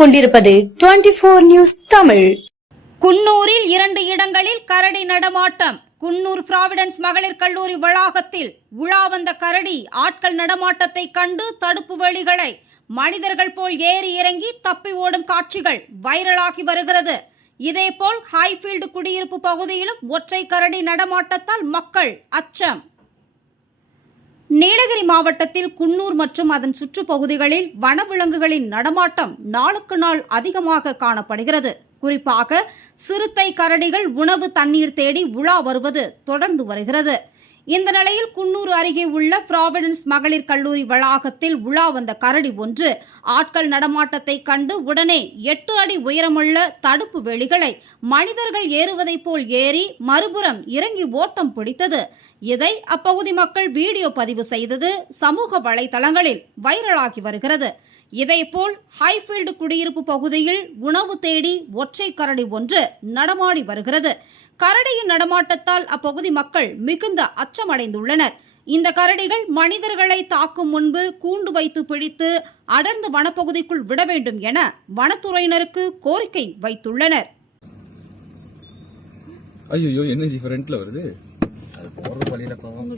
கொண்டிருப்பது 24 நியூஸ் தமிழ். குன்னூரில் 2 இடங்களில் கரடி நடமாட்டம். குன்னூர் பிராவிடன்ஸ் மகளிர் கல்லூரி வளாகத்தில் உலா வந்த கரடி ஆட்கள் நடமாட்டத்தை கண்டு தடுப்பு வேலிகளை மனிதர்கள் போல் ஏறி இறங்கி தப்பி ஓடும் காட்சிகள் வைரலாகி வருகிறது. இதேபோல் ஹைஃபீல்டு குடியிருப்பு பகுதியிலும் ஒற்றை கரடி நடமாட்டத்தால் மக்கள் அச்சம். நீலகிரி மாவட்டத்தில் குன்னூர் மற்றும் அதன் சுற்றுப்பகுதிகளில் வனவிலங்குகளின் நடமாட்டம் நாளுக்கு நாள் அதிகமாக காணப்படுகிறது. குறிப்பாக சிறுத்தை கரடிகள் உணவு தண்ணீர் தேடி உலா வருவது தொடர்ந்து வருகிறது. இந்த நிலையில் குன்னூர் அருகே உள்ள பிராவிடன்ஸ் மகளிர் கல்லூரி வளாகத்தில் உலா வந்த கரடி ஒன்று ஆட்கள் நடமாட்டத்தை கண்டு உடனே 8 அடி உயரமுள்ள தடுப்பு வேலிகளை மனிதர்கள் ஏறுவதைப் போல் ஏறி மறுபுறம் இறங்கி ஓட்டம் பிடித்தது. இதை அப்பகுதி மக்கள் வீடியோ பதிவு செய்தது சமூக வலைதளங்களில் வைரலாகி வருகிறது. இதேபோல் ஹைஃபீல்டு குடியிருப்பு பகுதியில் உணவு தேடி ஒற்றை கரடி ஒன்று நடமாடி வருகிறது. கரடியின் நடமாட்டத்தால் அப்பகுதி மக்கள் மிகுந்த அச்சமடைந்துள்ளனர். இந்த கரடிகள் மனிதர்களை தாக்கும் முன்பு கூண்டு வைத்து பிடித்து அடர்ந்த வனப்பகுதிக்குள் விட வேண்டும் என வனத்துறையினருக்கு கோரிக்கை வைத்துள்ளனர். ஐயோ என்ன ஜி ஃப்ரண்ட்ல வருது? அது போறது வழியில போவோம்.